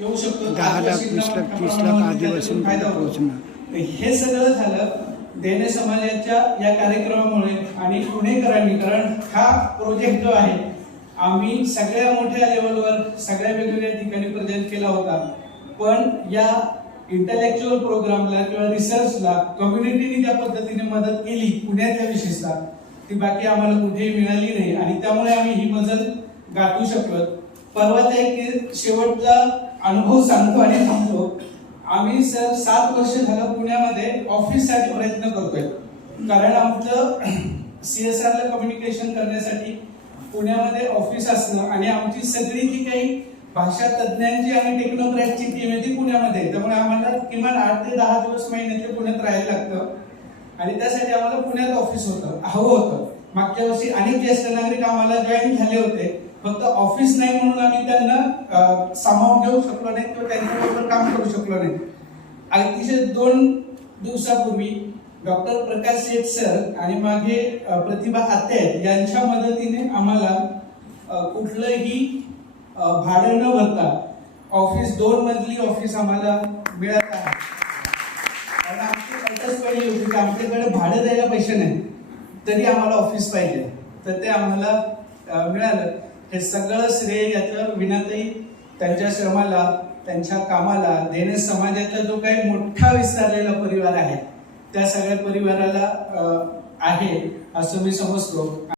येऊ शकतो, 10 लाख 20 लाख 30 लाख आदिवासींपर्यंत पोहोचणं. हे सगळं झालं देणे समाजाच्या या कार्यक्रमामुळे आणि पुणेकरांनी, कारण हा प्रोजेक्ट जो आहे आम्ही सगळ्या मोठ्या लेवलवर सगळ्या वेगवेगळ्या ठिकाणी प्रेझेंट केला होता, पण या इंटलेक्च्युअल प्रोग्रामला किंवा रिसर्चला कम्युनिटीने ज्या पद्धतीने मदत केली पुण्यातल्या विशेषतः, ती बाकी आम्हाला कुठेही मिळाली नाही आणि त्यामुळे आम्ही ही मजल गाठू शकलो. परवाचा एक शेवटचा अनुभव सांगतो आणि थांबतो. आम्ही सर 7 वर्ष झालं पुण्यामध्ये ऑफिससाठी प्रयत्न करतोय, कारण आमचं CSR ला कम्युनिकेशन करण्यासाठी पुण्यामध्ये ऑफिस असणं आणि आमची सगळी जी काही भाषा तज्ञांची आणि टेक्नोक्रॅटची टीम आहे ती पुण्यामध्ये, त्यामुळे आम्हाला किमान 8 ते 10 दिवस महिन्यातले पुण्यात राहायला लागतं आणि त्यासाठी आम्हाला पुण्यात ऑफिस हवं होतं. मागच्या वर्षी अनेक ज्येष्ठ नागरिक आम्हाला जॉईन झाले होते, फक्त ऑफिस नाही म्हणून आम्ही त्यांना सामावून घेऊ शकलो नाही किंवा त्यांच्याबरोबर काम करू शकलो नाही. अतिशय 2 दिवसापूर्वी डॉक्टर प्रकाश शेठ सर आणि मागे प्रतिभा आत्या यांच्या मदतीने आम्हाला कुठलंही भाडं न भरता ऑफिस 2 मजली ऑफिस आम्हाला मिळत आहे. आणि आमची अटच पहिली होती की आमच्याकडे भाडं द्यायला पैसे नाही तरी आम्हाला ऑफिस पाहिजे, तर ते आम्हाला मिळालं. हे सगळं श्रेय याचं विनाताई त्यांच्या श्रमाला, त्यांच्या कामाला, देणे समाजाचा जो काही मोठा विस्तारलेला परिवार आहे त्या सगळ्या परिवाराला आहे असं मी समजतो.